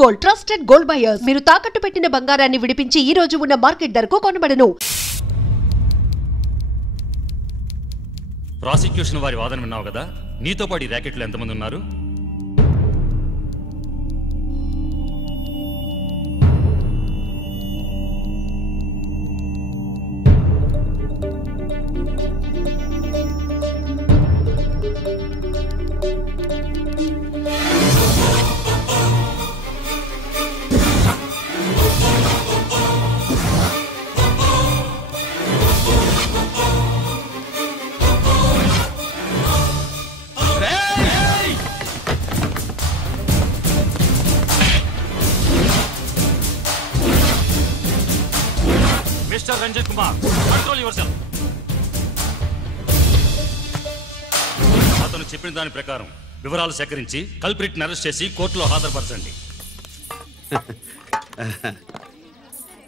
Gold, trusted gold buyers. మీరు తాకట్టు పెట్టిన బంగారాన్ని విడిపించి ఈ రోజు ఉన్న మార్కెట్ ధరకు కొనబడను. ప్రాసిక్యూషన్ వారి వాదన విన్నావు కదా, నీతో పాటు ఈ ర్యాకెట్లో ఎంతమంది ఉన్నారు? Mr. Ranjit Kumar, control yourself. అతను చెప్పిన దాని ప్రకారం వివరాలు సేకరించి కల్ప్రిట్ని అరెస్ట్ చేసి కోర్టులో హాజరుపరచండి.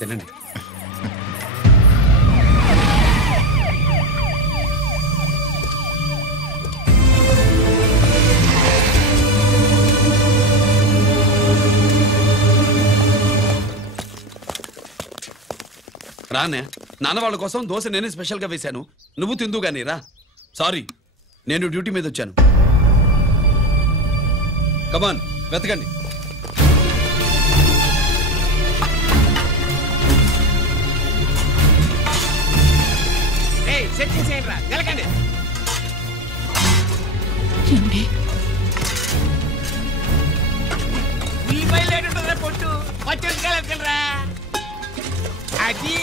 తినండి. రానే నాన్న వాళ్ళ కోసం దోశ నేనే స్పెషల్గా వేశాను, నువ్వు తిందు గానీ రా. సారీ, నేను డ్యూటీ మీద వచ్చాను. కమాన్ వెతకండి. పొట్టు పచ్చడిరా అది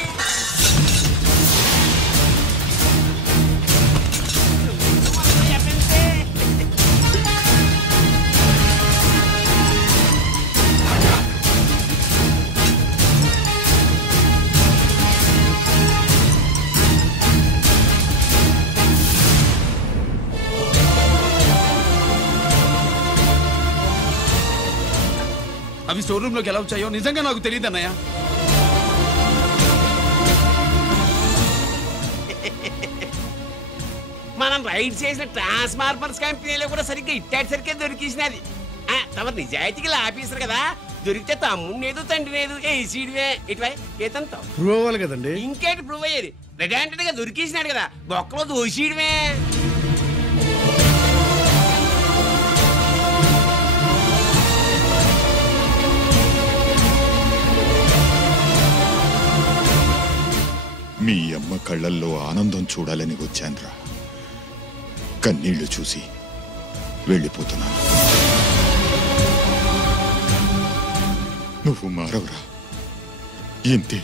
అవి స్టోర్ రూమ్ లోకి ఎలా వచ్చాయో నిజంగా నాకు తెలియదు అన్నయ్య. మనం రైడ్ చేసిన ట్రాన్స్ఫార్మర్స్ కంపెనీలో కూడా సరిగ్గా ఇట్టాసరికే దొరికేసినది. తమ నిజాయితీగా ఆఫీసర్ కదా, దొరికితే తమ్ముడు తండ్రి లేదు ఏసీడివే ఇటువై ఏతంతో ప్రూవ్ అవ్వాలి కదండి. ఇంకేంటి ప్రూవ్ అయ్యేది? రెడ్ గా దొరికేసినాడు కదా, బొక్కలో దోషీడమే. మీ అమ్మ కళ్ళల్లో ఆనందం చూడాలని వచ్చాన్రా, కన్నీళ్లు చూసి వెళ్ళిపోతున్నాను. నువ్వు మారవురా, ఇంతే.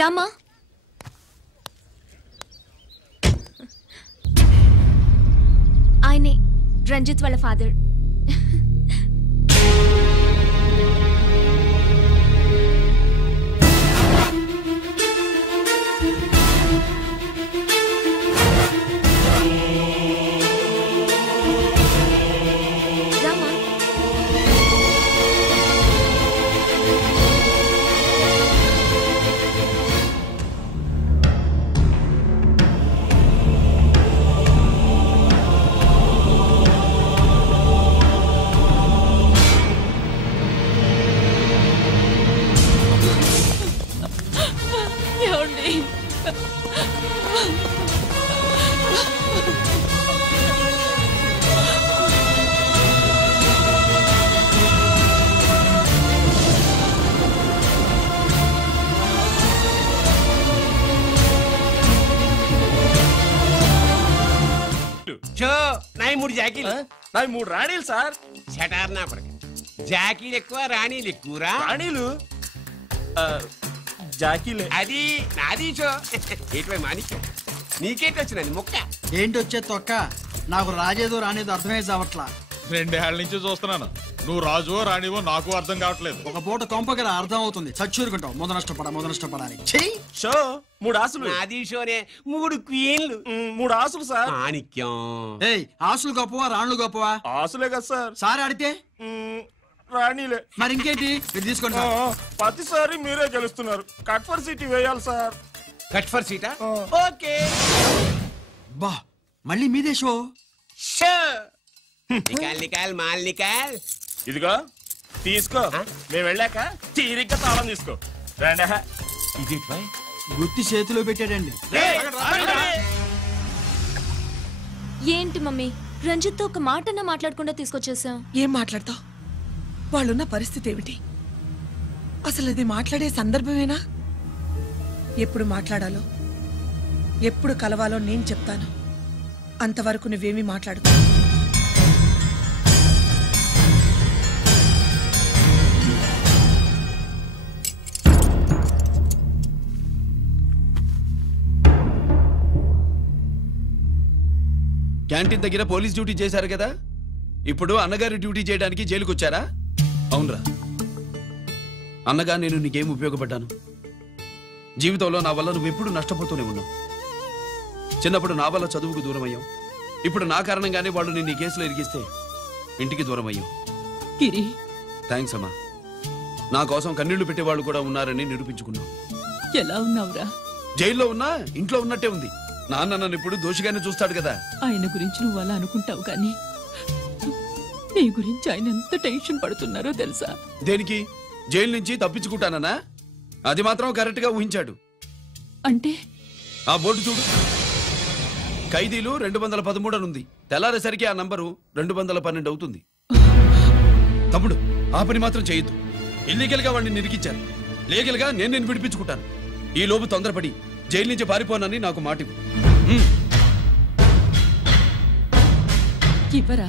రామా, ఆయనే రంజిత్ వాళ్ళ ఫాదర్. మూడు రాణీలు సార్. షటార్నా జాకీలు ఎక్కువ రాణీలు ఎక్కువరా? రాణీలు జాకీలే. అది నాది షో. ఏటివై మాణిక్యం, నీకేంటి వచ్చినది మొక్క? ఏంటి వచ్చే తొక్క? నాకు రాజేదో రానేదో అర్థమే చావట్లా. 2 ఏళ్ల నుంచి చూస్తున్నాను, నువ్వు రాజువో రాణివో నాకు అర్థం కావట్లేదు. ఒక పూట కొంపగల అర్థం అవుతుంది, చచ్చూరుకుంటావు. మొద నష్టపడాలి. షో 3 ఆసులు. నాది షోనే 3 క్వీన్లు. 3 ఆసులు సార్. మాణిక్యం. ఏయ్, ఆసులు గొప్పవా రాణులు గొప్పవా? ఆసులే కదా సార్. సార్ ఆడితే రాణిలే. మరి ఇంకేంటి మీరు తీసుకోండి సార్. ప్రతిసారి మీరే గెలుస్తున్నారు. కట్ ఫర్ సిటీ వేయాలి సార్. కట్ ఫర్ సీటా? ఓకే. బా మళ్ళీ మీదే షో. నికాల్ నికాల్ మాల్ నికాల్. ఇదిగో తీసుకో. మేము వెళ్ళాక తీరిగ్గా తాళం తీసుకో. రండి. ఇది గుత్తి చేతిలో పెట్టాడండి. ఏంటి మమ్మీ రంజిత్తో ఒక మాటన్నా మాట్లాడకుండా తీసుకొచ్చేసాం. ఏం మాట్లాడతావు? వాళ్ళున్న పరిస్థితి ఏమిటి? అసలు ఇది మాట్లాడే సందర్భమేనా? ఎప్పుడు మాట్లాడాలో ఎప్పుడు కలవాలో నేను చెప్తాను. అంతవరకు నువ్వేమీ మాట్లాడుకో. క్యాంటీన్ దగ్గర పోలీస్ డ్యూటీ చేశారు కదా, ఇప్పుడు అన్నగారి డ్యూటీ చేయడానికి జైలుకి వచ్చారా? అవునరా అన్నగా, నేను నీకేం ఉపయోగపడ్డాను? జీవితంలో నా వల్ల నువ్వెప్పుడు నష్టపోతూనే ఉన్నావు. చిన్నప్పుడు నా వల్ల చదువుకు దూరం అయ్యావు. ఇప్పుడు నా కారణంగానే వాళ్ళు నేను ఈ కేసులో ఇరిగిస్తే ఇంటికి దూరం అయ్యావు. థ్యాంక్స్ అమ్మా. నా కోసం కన్నీళ్లు పెట్టేవాళ్ళు కూడా ఉన్నారని నిరూపించుకున్నావు. ఎలా ఉన్నావురా? జైల్లో ఉన్నా ఇంట్లో ఉన్నట్టే ఉంది. నాన్న నన్ను ఇప్పుడు దోషిగానే చూస్తాడు కదా. ఆయన గురించి నువ్వు అలా అనుకుంటావు కానీ నీ గురించి ఆయన ఎంత టెన్షన్ పడుతున్నారో తెలుసా? దేనికి? జైలు నుంచి తప్పించుకుంటానన్నా? అది మాత్రం కరెక్ట్ గా ఊహించాడు. అంటే ఆ బోర్డు చూడు, ఖైదీలు 213 అని ఉంది. తెల్లారేసరికి ఆ నంబరు 212 అవుతుంది. తమ్ముడు, ఆ పని మాత్రం చేయొద్దు. ఇల్లీగల్ గా వాడిని నిరికించారు. లీగల్ గా నేను విడిపించుకుంటాను. ఈ లోపు తొందరపడి జైలు నుంచి పారిపోనని నాకు మాట ఇవ్వు. ఇవ్వరా?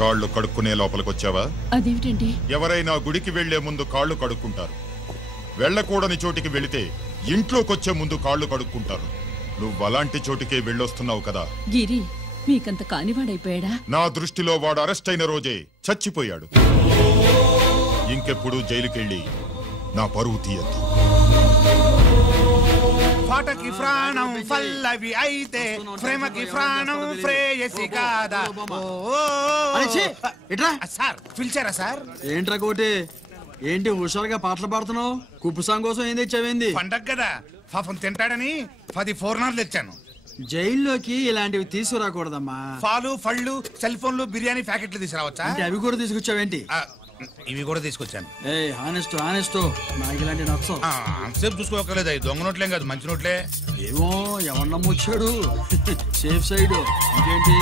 కాళ్ళు కడుక్కునే లోపలికొచ్చావా? అదేమిటండి? ఎవరైనా గుడికి వెళ్లే ముందు కాళ్ళు కడుక్కుంటారు. వెళ్ళకూడని చోటికి వెళితే ఇంట్లోకొచ్చే ముందు కాళ్ళు కడుక్కుంటారు. నువ్వు అలాంటి చోటికే వెళ్ళొస్తున్నావు కదా. గిరి మీకంత కానివాడైపోయాడా? నా దృష్టిలో వాడు అరెస్ట్ అయిన రోజే చచ్చిపోయాడు. ఇంకెప్పుడు జైలుకెళ్ళి నా పరువు తీయద్దు. పాటకి ప్రాణం పల్లవి అయితే ప్రేమకి ప్రాణం ప్రేయసి కాదా. సార్ పిలిచారా సార్? ఏంట్రా కోటి, ఏంటి హుషారుగా పాటలు పాడుతున్నావు? కుప్పుసాంగ్ కోసం ఏం తెచ్చావేంది? పండగ కదా, పాపం తింటాడని 10 పూర్ణాలు తెచ్చాను. జైల్లోకి ఇలాంటివి తీసుకురాకూడదమ్మా. పాలు పళ్ళు సెల్ ఫోన్లు బిర్యానీ ప్యాకెట్లు తీసుకురావచ్చా? అంటే అవి కూడా తీసుకొచ్చావేంటి? ఇవి కూడా తీసుకొచ్చాను. హానెస్ట్ నాకు ఇలాంటి నచ్చవు. అంతసేపు చూసుకోకలేదు. దొంగ నోట్లేం కాదు, మంచి నోట్లే. ఏమో ఎవరు నమ్మొచ్చాడు. Safe side. ఇంకేంటి?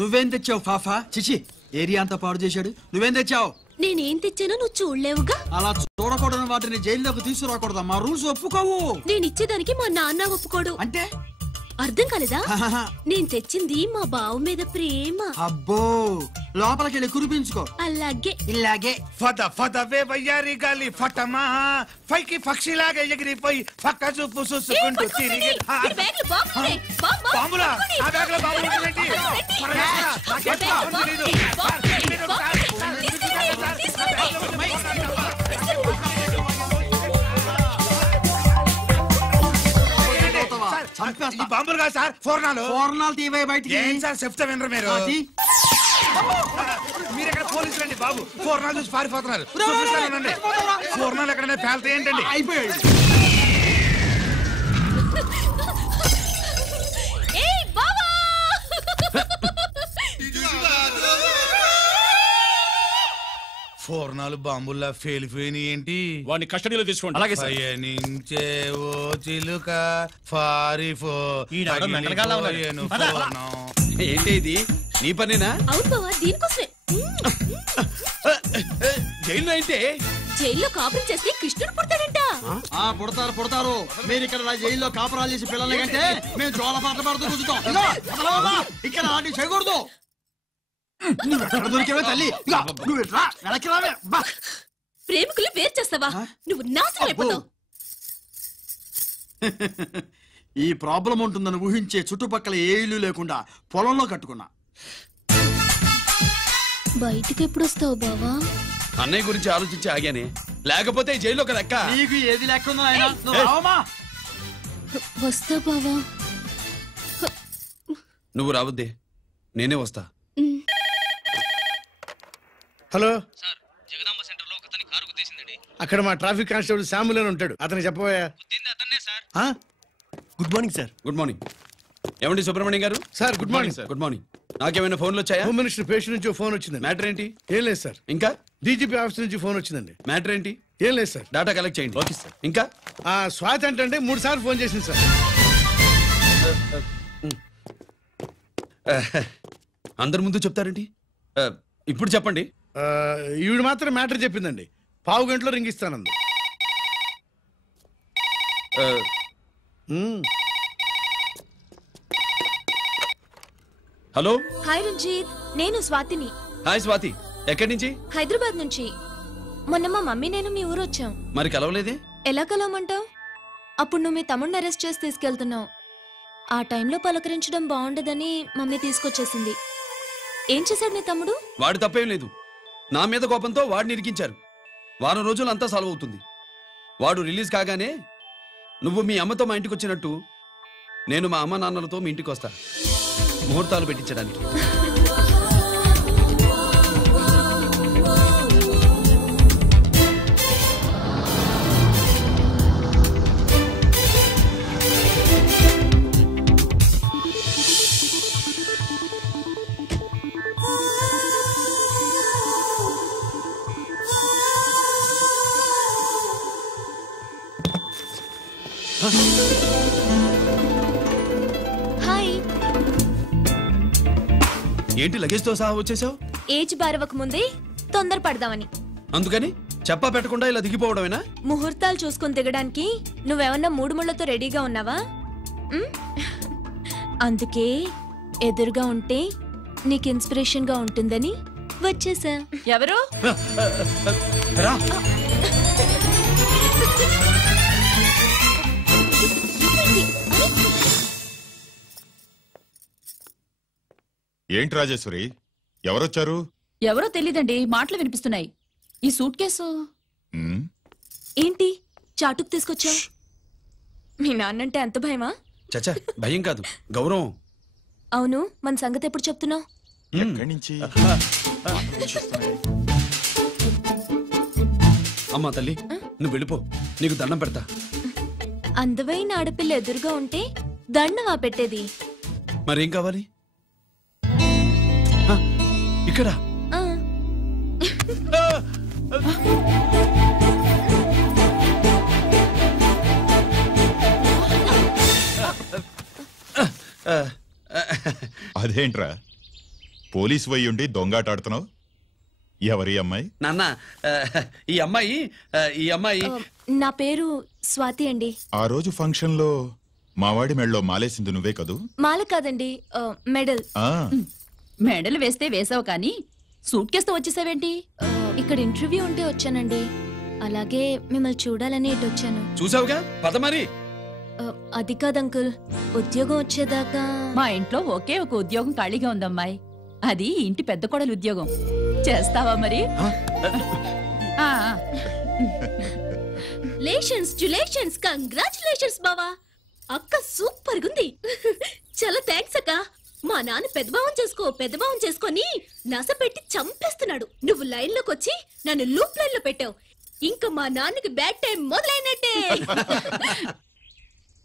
నువ్వేం తెచ్చావు ఫాఫా? చిచి, ఏరియా అంతా పాడు చేశాడు. నువ్వేం తెచ్చావు? నేనేం తెచ్చానో నువ్వు చూడలేవుగా. అలా చూడకూడని వాటిని జైల్లోకి తీసుకురాకూడదా? మా రూల్స్ ఒప్పుకోవు. నేను ఇచ్చేదానికి మా నాన్న ఒప్పుకోడు. అంటే అర్థం కాలేదా? నేను తెచ్చింది మా బావు మీద ప్రేమ. అబ్బో, లోపలికి వెళ్ళి కురిపించుకో. అలాగే ఇలాగే ఫద ఫదవే వయ్యారి గాలి ఫటమా పైకి పక్షిలాగా ఎగిరిపోయి పక్క చూపు చూసుకుంటూ తిరిగి. బాంబులా? ఆ బ్యాగ్ లో బాంబులు ఉంటుందేంటి? బాంబులు కాదు సార్, పూర్ణాలు. పూర్ణాలు తీవే బయటికి. ఏం సార్ చెప్తా వినరు మీరు? మీరు ఎక్కడ పోలీసులు అండి బాబు? పూర్ణాలు చూసి పారిపోతున్నారు. పూర్ణాలు ఎక్కడైనా పేల్తాయి ఏంటండి? అయిపోయాడు. పూర్ణాలు బాంబుల్లా ఫెయిలిపోయినాయి ఏంటి? వాడిని కస్టడీలో తీసుకోండి. అలాగే సార్. పయనించే ఓ చిలుక పారిపో. ఏంటి ఇది? నీ పనేనా? అవును బావా, దీనికోసమే. జైల్లో అయితే జైల్లో కాపురం చేస్తే కృష్ణుడు పుడతాడంట. పుడతారు. మీరు ఇక్కడ నా జైల్లో కాపురాలు చేసి పిల్లల కంటే మేము జోల పాటలు పాడుతూ కూర్చుంటాం. ఇక్కడ అలాంటివి చేయకూడదు. దొరికేవే తల్లి. ప్రేమికులు వేరు చేస్తావా? నువ్వు నాశనం అయిపోతావు. ఈ ప్రాబ్లం ఉంటుందని ఊహించే చుట్టుపక్కల ఏ ఇల్లు లేకుండా పొలంలో కట్టుకున్నా. బయటికి ఎప్పుడు వస్తావు బావా? అన్నయ్య గురించి ఆలోచించి ఆగానే, లేకపోతే జైల్లోకి లెక్క. నీకు ఏది లెక్క ఉందో ఆయన నువ్వు రావమ్మా. వస్తా బావా. నువ్వు రావద్దే, నేనే వస్తా. హలో సార్, జగదాంబ సెంటర్ లో ఒకతని కారు గుద్దేసిందండి. అక్కడ మా ట్రాఫిక్ కానిస్టేబుల్ శామ్యుల్ అని ఉంటాడు, అతనికి చెప్పబోయా. Good morning sir. Good morning. ఏమండి Subrahmanyam garu? Sir good morning sir. Good morning. నాకేమైనా ఫోన్లు వచ్చాయా? హోమ్ మినిస్టర్ పేషెంట్ నుంచి ఫోన్ వచ్చింది. మ్యాటర్ ఏంటి? ఏం లేదు సార్. ఇంకా డీజీపీ ఆఫీస్ నుంచి ఫోన్ వచ్చిందండి. మ్యాటర్ ఏంటి? ఏం లేదు సార్. డేటా కలెక్ట్ చేయండి. Okay sir. ఇంకా స్వాతి అంటే 3 సార్లు ఫోన్ చేసింది సార్. అందరి ముందు చెప్తారేంటి? ఇప్పుడు చెప్పండి. ఈవిడ మాత్రం మ్యాటర్ చెప్పిందండి. పావు గంటలో రింగ్ ఇస్తానంది. హలో. హాయ్ రంజిత్, నేను స్వాతిని. హాయ్ స్వాతి, ఎక్కడి నుంచి? హైదరాబాద్ నుంచి. మొన్న మా మమ్మీ నేను మీ ఊరు వచ్చాం. మరి కలవలేదే? ఎలా కలవమంటావు? అప్పుడు నువ్వు మీ తమ్ముడిని అరెస్ట్ చేసి తీసుకెళ్తున్నావు. ఆ టైంలో పలకరించడం బాగుండదని మమ్మీ తీసుకొచ్చేసింది. ఏం చేశాడు నీ తమ్ముడు? వాడు తప్పేం లేదు. నా మీద కోపంతో వాడిని ఇరికించారు. వారం రోజులు అంతా సాల్వ్ అవుతుంది. వాడు రిలీజ్ కాగానే నువ్వు మీ అమ్మతో మా ఇంటికి వచ్చినట్టు నేను మా అమ్మ నాన్నలతో మీ ఇంటికి వస్తా, ముహూర్తాలు పెట్టించడానికి. హాయ్. ఏంటి లగేజ్తో సహా వచ్చేసావు? ఏజ్ బారవక ముందే తొందర పడదామని. అందుకని చెప్పా పెట్టకుండా ఇలా దిగిపోవడమేనా? ముహూర్తాలు చూసుకుని దిగడానికి నువ్వేమన్నా 3 ముళ్ళతో రెడీగా ఉన్నావా? అందుకే ఎదురుగా ఉంటే నీకు ఇన్స్పిరేషన్ గా ఉంటుందని వచ్చేసా. ఎవరు? ఏంటి రాజేశ్వరి, ఎవరొచ్చారు? ఎవరో తెలీదండి, మాటలు వినిపిస్తున్నాయి. ఈ సూట్ కేసు ఏంటి చాటుకు తీసుకొచ్చావు? మీ నాన్నంటే అంత భయమా? చచ్చా, భయం కాదు, గౌరవం. అవును, మన సంగతి ఎప్పుడు చెప్తున్నావు? ఎక్కడి నుంచి? అమ్మా తల్లి, నువ్వు వెళ్ళిపో, నీకు దండం పెడతా. అందమైన ఆడపిల్ల ఎదురుగా ఉంటే దండవా పెట్టేది? మరేం కావాలి? ఇక్కడ అదేంట్రా, పోలీసు వయ్యుండి దొంగాటాడుతున్నావు? ఎవరి అమ్మాయి? నాన్న, ఈ అమ్మాయి నా పేరు స్వాతి అండి. ఆ రోజు ఫంక్షన్ లో మావాడి మెడలో మాలేసింది నువ్వే కదూ? మాల కాదండి, మెడల్. మెడల్ వేస్తే వేసావు కానీ సూట్ కేసుతో వచ్చేసావేంటి? ఇక్కడ ఇంటర్వ్యూ ఉంటే వచ్చానండి. అలాగే మిమ్మల్ని చూడాలని ఇటు వచ్చాను. చూసావుగా, పద మరి. అది కాదు అంకుల్, ఉద్యోగం వచ్చేదాకా. మా ఇంట్లో ఒకే ఒక ఉద్యోగం ఖాళీగా ఉందమ్మాయి, అది ఇంటి పెద్ద కోడలు ఉద్యోగం. చేస్తావా మరి? లేషన్స్ కంగ్రాచులేషన్స్ బావా. అక్క సూపర్ గుంది. చాలా థ్యాంక్స్ అక్క. మా నాన్న పెద్దబావం చేసుకొని నస పెట్టి చంపేస్తున్నాడు. నువ్వు లైన్ లోకి వచ్చి నన్ను లూప్ లైన్ లో పెట్టావు. ఇంకా మా నాన్నకి బ్యాడ్ టైం మొదలైనట్టే.